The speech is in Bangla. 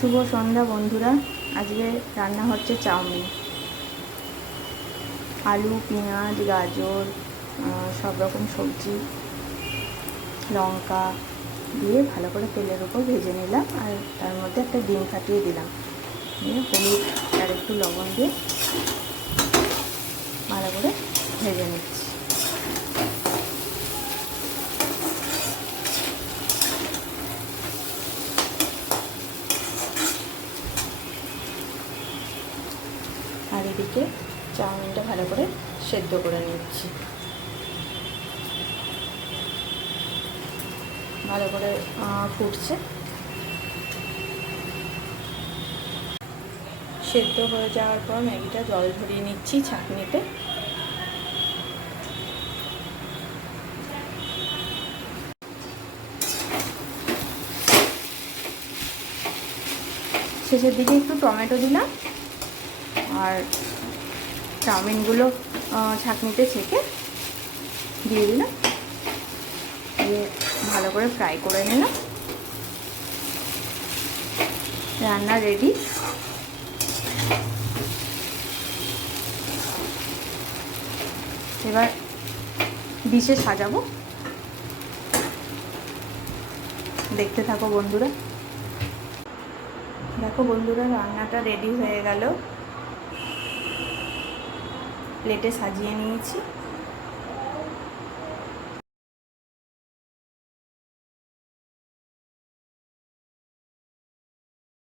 শুভ সন্ধ্যা বন্ধুরা। আজকে রান্না হচ্ছে চাউমিন। আলু, পেঁয়াজ, গাজর, সব রকম সবজি, লঙ্কা দিয়ে ভালো করে তেলের উপর ভেজে নিলাম। আর তার মধ্যে একটা ডিম ফাটিয়ে দিলাম, দিয়ে হলুদ আর একটু লবণ দিয়ে ভালো করে ভেজে নিচ্ছি। আর এদিকে চাউমিনটা ভালো করে সেদ্ধ করে নিচ্ছি। ভালো করে ফুটছে, সেদ্ধ হয়ে যাওয়ার পর ম্যাগিটা জল ঝরিয়ে নিচ্ছি ছাঁকনিতে। শেষের দিকে একটু টমেটো দিলাম আর চাউমিনগুলো ছাঁকনিতে ছেঁকে দিয়ে দিলাম, দিয়ে ভালো করে ফ্রাই করে নিলাম। রান্না রেডি। এবার ডিশে সাজাবো, দেখতে থাকো বন্ধুরা। দেখো বন্ধুরা, রান্নাটা রেডি হয়ে গেল, প্লেটে সাজিয়ে নিয়েছি।